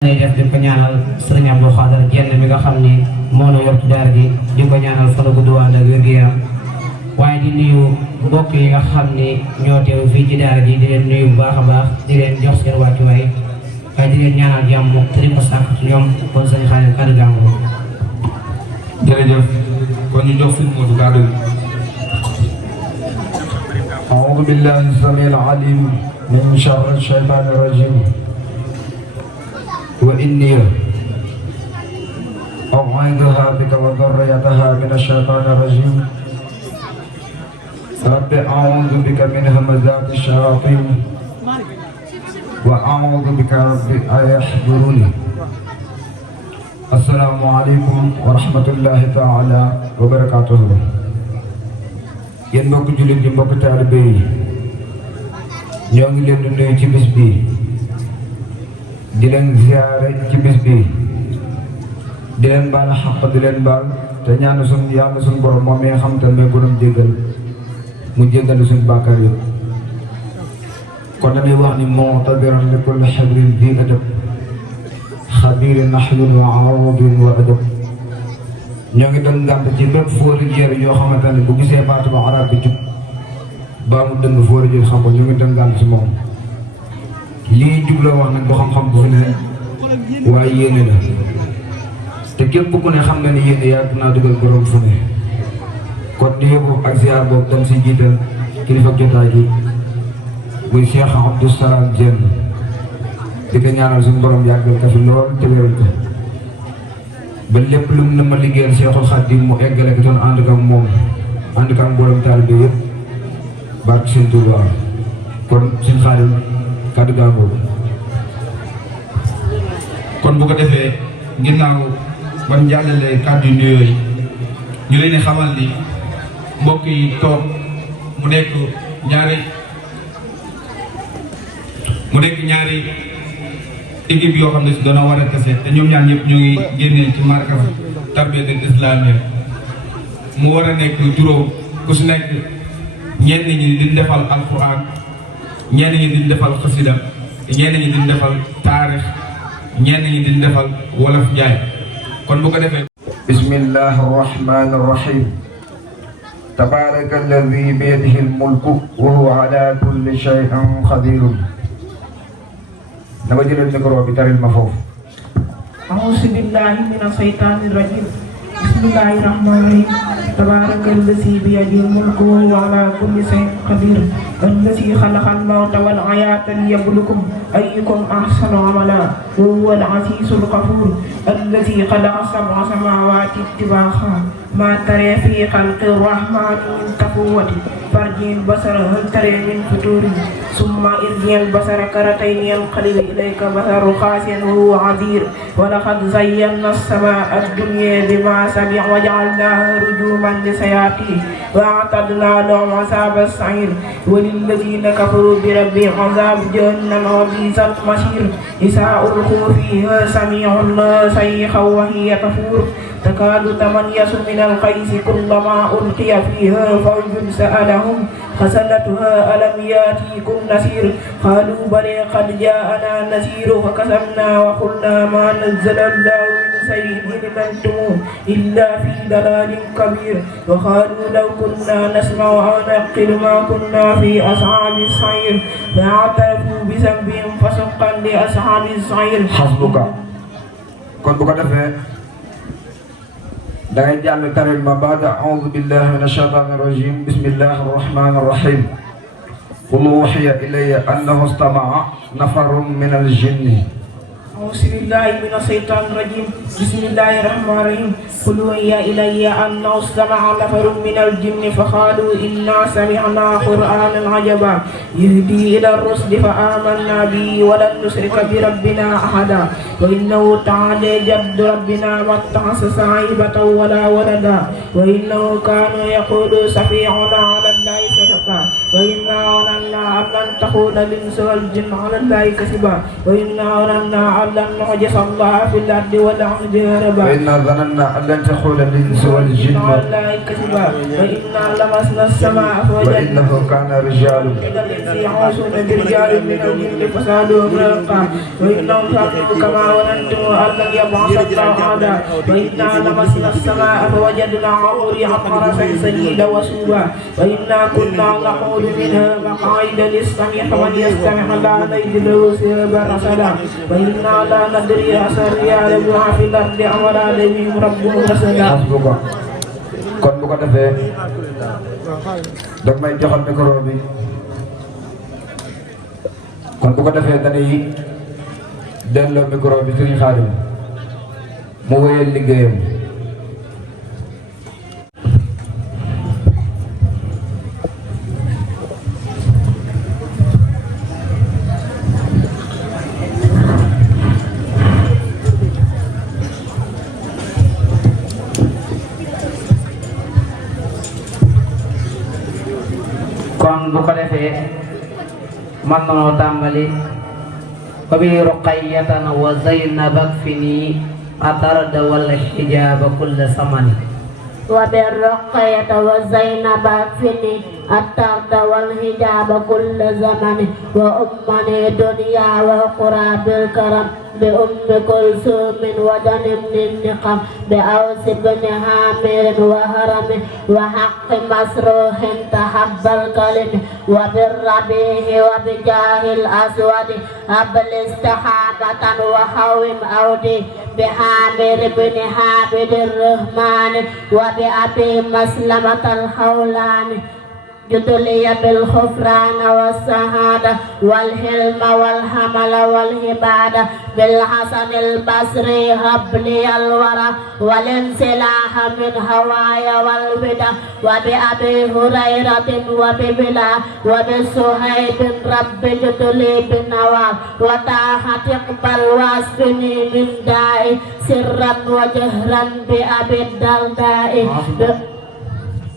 day def di ko ñaanal sëriñ Abdou Khadar Jenn mi nga xam ni moo la yor ci daara gi di ko ñaanal fan gu duwaan ak wér-gu-yaram waaye di nuyu mbokk yi nga xam ni ñoo teew fii ci daara gi di leen nuyu bu baax a baax di leen jox seen wàccuwaay waaye di leen ñaanal jàmm te di ko sàkk ci ñoom kon sëñ Xaadim kàddu gàngo jërëjëf kon ñu jox suñu Modou kàddu gi. أعوذ بالله السميع العليم من شر الشيطان الرجيم وإني أعوذها بك وذريتها من الشيطان الرجيم رب أعوذ بك من همزات الشياطين وأعوذ بك رب أن يحضروني السلام عليكم ورحمة الله تعالى وبركاته yéen mbokk jullit yi mbokk taalibe yi ñoo ngi leen di nuyu ci bis bi di leen ziyaare ci bis bi di leen baal xaq di leen baal te ñaan suñu yàlla suñu borom moom mi nga xam te ne borom jéggal mu jéggal suñu bàkkaar yi kon dañuy wax ni mu'tabiran li kulli xabrin bi adab xabirin naxwin wa aradin wa adab ñoo ngi doon ngànt ci bépp foorigéer yoo xamante ne bu gisee baatu ba arab bi jub baa mu dëng foorigéer xam ko ñu ngi doon ngànt ci moom lii jubloo wax nag du xam-xam bu fi ne waaye yéene la te képp ku ne xam na ni yéene yàgg naa dugal borom fu ne kon di yóbbu ak ziar boobu dem si jiital kilifa jotaay gi muy Cheikh Abdou Salam Jenn di ko ñaanal suñu borom yàggal ko fi lool te wéral ko ba lépp lu mu ne ma liggéeyal Cheikhul Khadim mu eggale ko doon ànd ak moom ànd ak mboolem taalibe yëpp barke Sëñ Tuubaa kon Sëñ Xaadim kàddu gaa ngoogu kon bu ko defee ginnaaw ban jàllale kàddu yu nuyoo yi ñu leen di xamal ni mbokk yi toog mu nekk ñaari équipe yoo xam ne si doona war a kese te ñoom ñaar ñëpp ñoo ngi génnee ci markaz tarbiyatul islamiyya mu war a nekk juróom ku si nekk ñenn ñi di defal alquran ñenn ñi di defal xasida ñenn ñi di defal taarix ñenn ñi di defal wolof njaay kon bu ko defee bismillahi arrahmani arrahim tabaraka alladi biyadihi almulku wa huwa ala kulli shay'in qadirun dama jëlal micro bi taril ma foofu a'uuzu billahi mina shaytaani rajiim bismillahi rahmaani rahiim tabaaraka allazi biyadihil mulku wa huwa alaa kulli shay'in qadiir allazi xalaqal mawta wal hayaata liyabluwakum ayyukum ahsanu amalan wa huwal aziizul ghafuur allazi xalaqa sab'a samaawaati tibaaqan maa taraa fii xalqi rahmaani min tafawutin farji'il basara hal taraa min futuurin summa irji'il basara karratayni yanqalibu ilayka basaruka xaasi'an wa huwa hasiir wa laqad zayyana as-samaa'a ad-dunyaa bimasabiiha wa ja'alnaahaa rujuuman lis-shayaatiin wa a'tadnaa lahum 'azaaba as-sa'iir wa lil-laziina kafaruu bi rabbihim 'azaabu jahannama wa bi'sal masiir izaa ulquu fiihaa sami'uu lahaa sayhan wa hiya tafuur takaadu tamayyazu minal ghayzi kullamaa ulqiya fiihaa fawjun sa'alahum خزنتها ألم يأتكم نذير قالوا بلى قد جاءنا نذير فكذبنا وقلنا ما نزل الله من شيء إن أنتم إلا في ضلال كبير وقالوا لو كنا نسمع أو نعقل ما كنا في أصحاب السعير فاعترفوا بذنبهم فسحقا لأصحاب السعير حسبك kon bu ko defee dangay jàll taril ma baada a'uudu billahi mina shaytaani rajiim bismillahi rahmaani rahiim qul uuhiya ilayya annahu istama'a nafarun minal jinni أعوذ بالله من الشيطان الرجيم بسم الله الرحمن الرحيم قل أوحي إلي أنه استمع نفر من الجن فقالوا إنا سمعنا قرآنا عجبا يهدي إلى الرشد فآمنا به ولن نشرك بربنا أحدا وإنه تعالى جد ربنا ما اتخذ صاحبة ولا ولدا وإنه كان يقول سفيهنا على الله سفها وإنا ظننا أن لن تكون الإنس والجن على الله كذبا وإنا ظننا أن لن نعجز الله في الأرض ولا نجربا وإنا ظننا أن لن تحول الإنس والجن على الله كذبا وإنا لمسنا السماء وإنه كان رجال يعوصون برجال من الجن فسالوا برقا وإنهم كانوا كما ظننتم أن لن يبعث الله أحدا وإنا لمسنا السماء فوجدنا مريعا فرسا سديدا وسوبا وإنا كنا نقول منها مقاعد للسمع فمن يستمع لا نجد له سبا رصدا وإنا لا ندري أسر يعلمها في الأرض أم أراد بهم ربهم رشدا. kon bu ko defee dag may joxal micro bi kon bu ko defee dañuy delloo micro bi Serigne Khadim mu wéyal liggéeyam. kon bu ko defee man nañoo tàmbali wa bi ruqayyatan wa zaynabak fini atarda wal hijaba kulla samani وبالرقية وزينب اكفني الطرد والحجاب كل زمن وأمني دنيا وأخرى بالكرم بأم كلثوم ودن بن النقم بأوس بن عامر وهرم وحق مسروح تحب الكلم وبالربيع وبجاه الأسود قبل استحابة وحوم أودي بحامر بن حامد الرحمن وبأبي مسلمة الخولان جدلي بالغفران والسعادة والحلم والحمل والعبادة بالحسن البصري هب لي الورى والانسلاح من هوايا والودى وبأبي هريرة وببلا وبسهيب رب جدلي بالنواب وتاحت اقبل واسقني من دائي سرا وجهرا بأبي الدرداء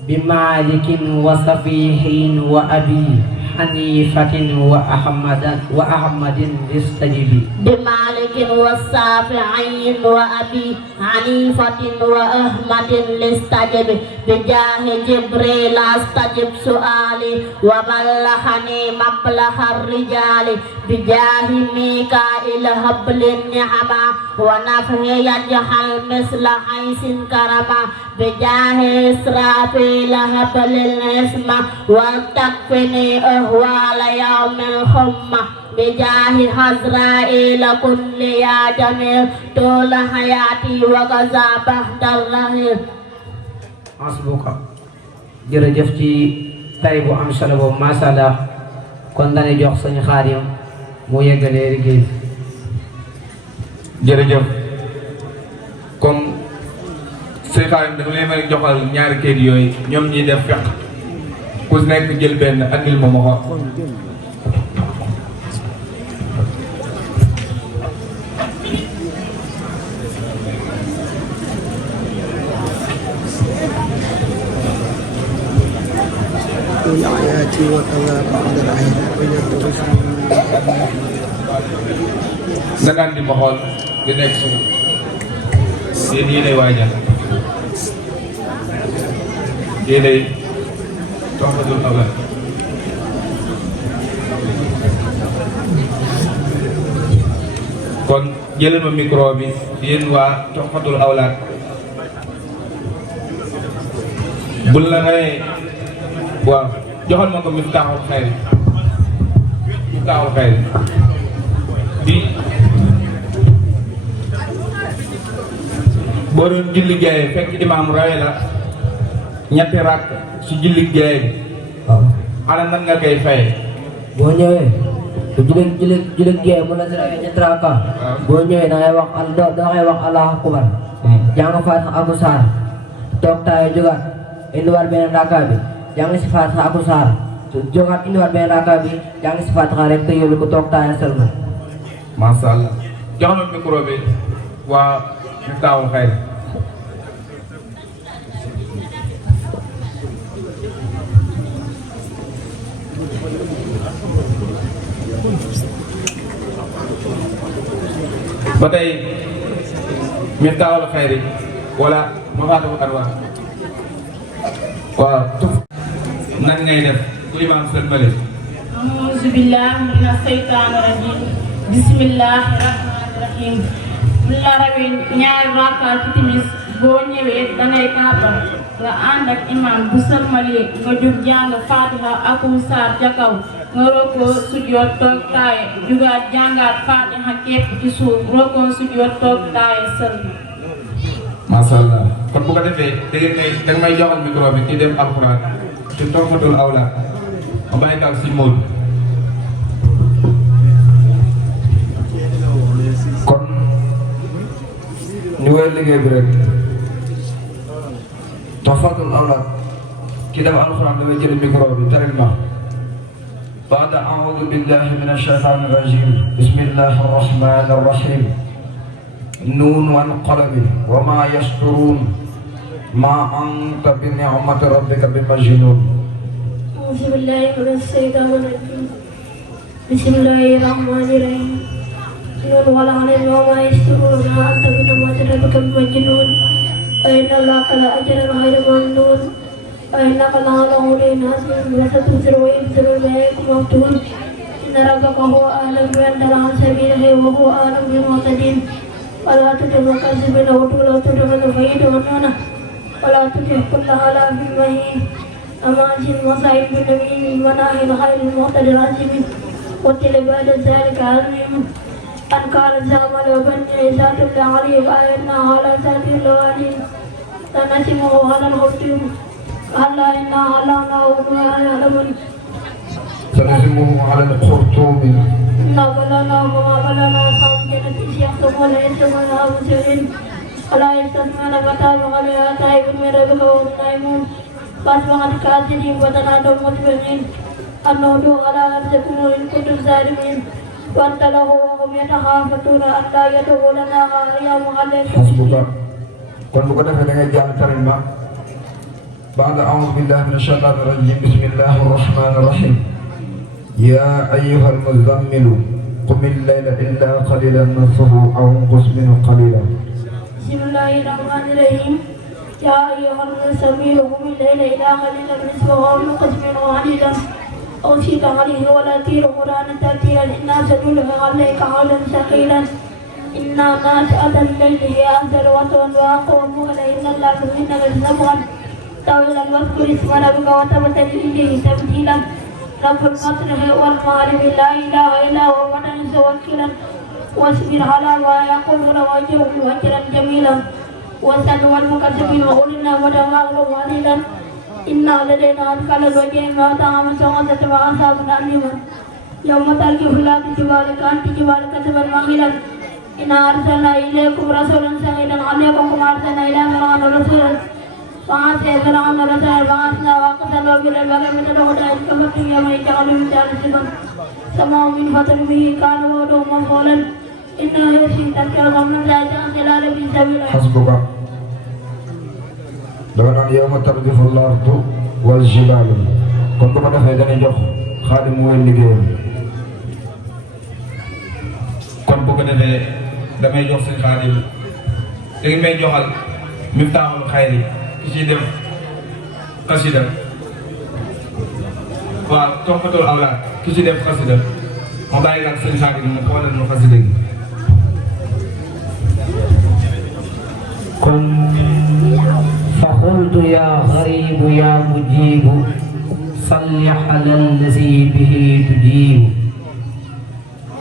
بمالك وصفيح وأبي حنيفة وأحمد استجبي بمالك والصافعي وأبي حنيفة وأحمد لاستجب بجاه جبريل استجب سؤالي وبلغني مبلغ الرجال بجاه ميكائيل هب النعمة ونفه يجعل مثل حيث كرما بجاه إسرافيل هب الاسم وتكفني أهوال يوم الخمة بجاه حزرائيل كل يا جميل طول حياتي وكذا بعد الرحيل. Masbuka jërëjëf ci tari bu am solo boobu masha Allah kon dañuy jox Sëñ Xaadim mu yeggalee liggéey. jërëjëf comme Sëñ Xaadim dafa leen may joxal ñaari kayit yooyu ñoom ñi def fekk ku nekk jël benn andil ma ma ko. آياتي وكذا بعد العين na nga andi ma xool li nekk si yéen yéenay waajal yéenay toxatul awal kon jëlal ma micro bi yéen waa toxatul awlaat bul la ngay waaw joxal ma ko miftaaxul xayri bi boo doon julli gaye fekk imaam rawe la ñetti rakk si julli gaye bi ana nan nga koy faye boo ñëwee julli gee mu la si rawee ñetti rakka boo ñëwee da ngay wax Allahu akbar jàng Faatiha ak saar toog taay jógaat indiwaat beneen rakka bi jàng si Faatiha ak saar jógaat indiwaat beneen rakka bi jàng si Faatiha rek te yóbbu ko toog taay selma. masha Allah jox na micro bi waa miftaaxul xayri ba tey Miftaahul Xayri wala Mafaatihul Anwaar waaw nan ngay def bu imaam sëlmale أعوذ بالله من الشيطان الرجيم بسم الله الرحمن الرحيم la rawee ñaari rakka ci timis boo ñëwee dangay kàbbar nga ànd ak imam bu sëlmalee nga jóg jàng fatiha akum saar ca kaw nga rokkoo sujjoot toog taaye jugaat jàngaat fatiha képp ci suuf rokkoo sujjoot toog taaye sëlma. masha Allah kon bu ko defee da may joxal micro bi ci dem alxuraan ci toppatul awla ma bàyyi ko ak si Modou. kon ñu wéy liggéey bi rek toppatul awla ki dem alxuraan dafay jël micro bi teril ma بعد أعوذ بالله من الشيطان الرجيم بسم الله الرحمن الرحيم نون والقلم وما يسطرون ما أنت بنعمة ربك بمجنون أعوذ بالله من الشيطان الرجيم بسم الله الرحمن الرحيم نون والقلم وما يسطرون ما أنت بنعمة ربك بمجنون وإن الله لأجر غير ممنون وإنك لعلى هدى عظيم وستبصر ويبصر بأيك مفتون إن ربك هو أعلم بمن ضل عن سبيله وهو أعلم بالمهتدين ولا تطع المكذبين ولا تطع من يدعون ولا تطع كل حلاف مهين أماز المصائب بالنبي المناهي الخير المهتد العظيم قتل بعد ذلك عظيم أن قال زعما وبني ذات الله عليه وآياتنا على ذات الوالين سنسمه على الخرطوم ألا إنا علمناه بما يعلمون سنسمه على الخرطوم إنا بلغناه وما بلغنا أصحاب الجنة إذ يخصمون يسمونها مسرين ولا يستثنون كتاب عليها تائب من ربك وهم نائمون فأصبحت كاسرين وتنادوا مصبحين أن نودوا على أنفسكم إن كنتم ظالمين وانطلقوا وهم يتخافتون أن لا يدعوا لنا أيام عليكم حسبك kon bu ko defee da ngay jàng tarin ma بعد أعوذ بالله من الشيطان الرجيم بسم الله الرحمن الرحيم يا أيها المزمل قم الليل إلا قليلا نصفه أو انقص منه قليلا بسم الله الرحمن الرحيم يا أيها المزمل قم الليل إلا قليلا نصفه أو انقص منه قليلا أو زد عليه ولا تطيل قرآنا ترتيلا إنا سنلقي عليك قولا ثقيلا إنا ناشئة الليل هي أفضل وطئا وأقوم إن الله إنك لسمعا طويلا واذكر اسم ربك وتبتل إليه تبتيلا رب المشرق والمغرب لا إله إلا هو وتوكلا واصبر على ما يقولون وجهه وجرا جميلا وسل والمكذبين وقلنا وتواغلوا قليلا إنا لدينا أثقل الوجهين وطعام سواسة وعذاب أليما يوم ترجف لا تجبال كأنت جبال كتبا مغيلا إنا أرسلنا إليكم رسولا شهيدا عليكم كما أرسلنا إلى فرعون رسولا فعسى فرعون رسولا فعسنا وقتلوا بالبغي من الهدى كما يوم يجعل من جالسبا سماء من فضل به كان موته مفعولا إنه يشفي تذكرة من ذات خلال في سبيله حسبك daga naan yawma tarjufu l-ardu wal jibaalu kon bu ko defee dañuy jox Xaadim mooy liggéeyam kon bu ko defee damay jox seen Xaadim da ngeen may joxal Miftaahul Xayri ki ci def xasida waaw toppatul awlaad ki ci def xasida ma bàyyi ak seen Xaadim mu xoolal mu xasida gi kon فقلت يا غريب يا مجيب صل على الذي به تجيب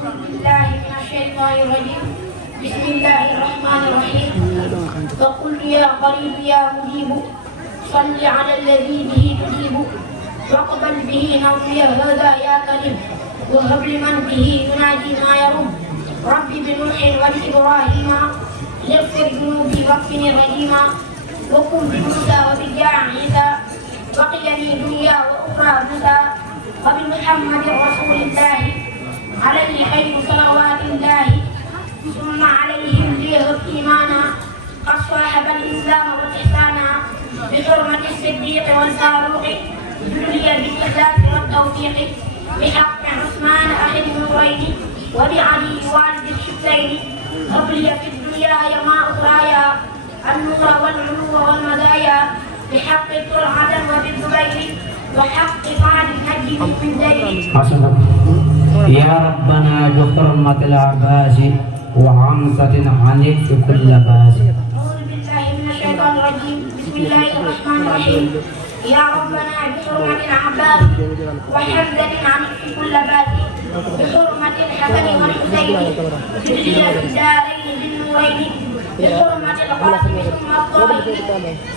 أعوذ بالله من الشيطان الرجيم بسم الله الرحمن الرحيم وقل يا قريب يا مجيب صل على الذي به تجيب واقبل به نومي هذا يا كريم وهب لمن به ينادي ما يرم ربي بنوح وبإبراهيم يغفر ذنوبي واكفني رحيما وقم بموسى وبجاع عيسى بقيني دنيا وأخرى موسى وبمحمد رسول الله عليه خير صلوات الله ثم عليهم ليهب إيمانا قد صاحب الإسلام والإحسان بحرمة الصديق والفاروق دنيا بالإخلاص والتوفيق بحق عثمان أخي النورين وبعلي والد الحبلين قبلي في الدنيا ما أخرايا النور والعلو والمدايا بحق طلعة وبالزبير وحق فعل الحج من دير. يا ربنا بحرمة العباس وعنصة عنك في كل باس. أعوذ بالله من الشيطان الرجيم. بسم الله الرحمن الرحيم. يا ربنا بحرمة العباس وحمدة عنك في كل باس بحرمة الحسن والحسين سجل في الدارين بالنورين بحرمة القاسم ثم الطاهر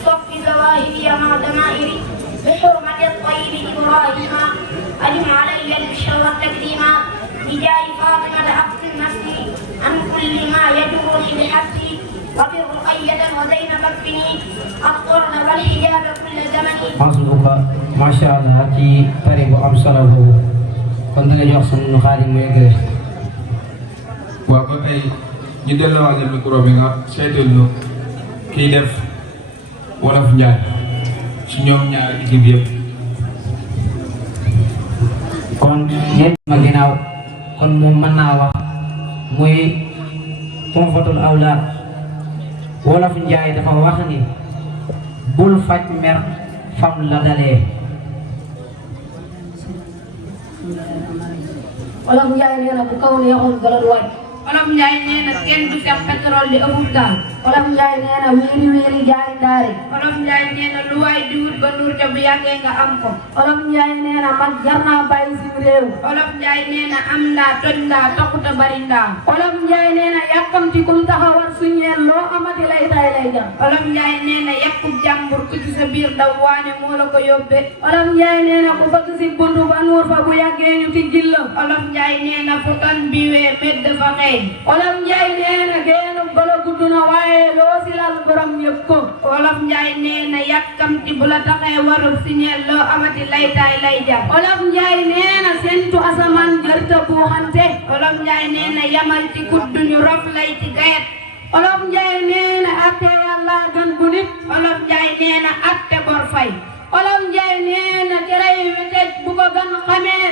صف زواهري مع دمائري بحرمة الطيب إبراهيم ألم علي البشر والتكريم بجاه فاطمة عبد المسيح عن كل ما يجر لحسي وفي رقية وزينب اكفني القرن والحجاب كل زمن. Alhamdulillah, Masya Allah ci tari bu am solo boobu kon da nga jox sunu Xaadim mu yeggale. waaw kon ay ñu delloowaale micro bi nga seetal ñu kiy def wolof njaay ci ñoom ñaari équipe yëpp. kon ñeent ma ginnaaw kon moom mën naa wax muy Tuhfatul Awlaad wolof njaay dafa wax ni bul faj mer fam la dalee. Wolof Njaay nee na bu kaw neexoon galal waaj. Wolof Njaay nee na kenn du seq pétrole di ëppul daal. Wolof Njaay nee na wéeri wéeri jaay ndaare. Wolof Njaay nee na lu waay di wut ba nuur ca bu yàggee nga am ko. Wolof Njaay nee na man jar naa bàyyi si réew. Wolof Njaay nee na am ndaa toj ndaa taxut a bari ndaa. Wolof Njaay nee na yàkkamti kum taxawal suñeel loo amati lay tay lay jar. Wolof Njaay nee na yàqub jàmbur ku ci sa biir daw waane moo la ko yóbbee. Wolof Njaay nee na ku bëgg si buntu ba nuur fa bu yàggee ñu tijjil la. Wolof Njaay nee na fu kan bi wee medd fa xeeñ. Wolof Njaay nee na geenu golo gudd na waaye loo si lal borom yëg ko. Wolof Njaay nee na yàkkamti bu la taxee warul siñeel loo amati lay taay lay jar. Wolof Njaay nee na sentu asamaan jërta buuxante. Wolof Njaay nee na yamal ci kuddu ñu rof lay ci gayet. Wolof Njaay nee na atte yàlla gan bu nit. Wolof Njaay nee na atte bor fay. Wolof Njaay nee na terey wetej bu ko gan xamee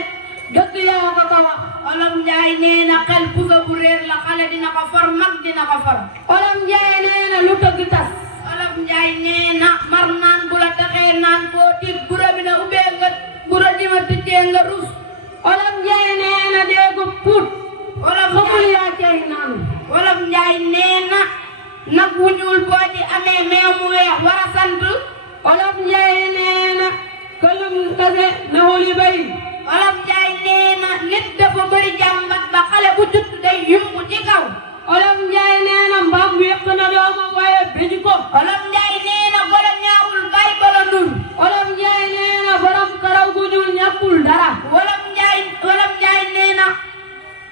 dëgg yaa ko ko wax. Wolof Njaay nee na xel puso bu réer la xale dina ko for mag dina ko for. Wolof Njaay nee na lu tëgg tas. Wolof Njaay nee na mar naan bu la taxee naan koo tiit bu rabi na ubbee nga bu rabi ma tëjee nga rus. Wolof Njaay nee na déegu puut. Wolof xamul yaa cay naan. Wolof Njaay nee na nag wu ñuul boo ci amee meew mu weex war a sant. Wolof Njaay nee na këlum tase na wuli bay. Wolof Njaay nee na nit dafa bëri jàmbat ba xale bu judd day yumbu ci kaw. Wolof Njaay nee na mbaam wéq na doomam waaye béji ko. Wolof Njaay nee na golo ñaawul bay bala nur. Wolof Njaay nee na borom karaw gu ñuul ñàkkul dara. Wolof Njaay nee na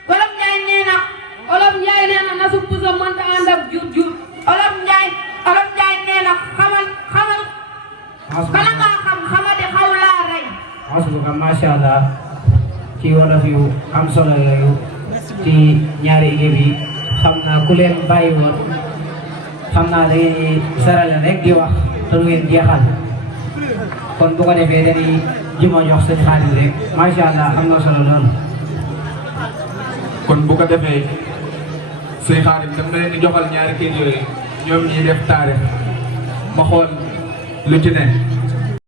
Wolof Njaay nee na Wolof Njaay nee na nasu pusa mënta ànd ak jur jur. Wolof Njaay nee na xamal bala ngaa xam xamadi xaw laa rey. Alhamdulillah, Masya Allah ci wolof yu am solo yooyu ci ñaari équipe yi xam naa ku leen bàyyi woon xam naa dañuy sarale rek di wax te du ngeen jeexal kon bu ko defee dañuy juma jox sëñ Xaadim rek Masya Allah am na solo lool. kon bu ko defee sëñ Xaadim dama leen di joxal ñaari kayit yooyu ñoom ñi def taarix ma xool lu ci ne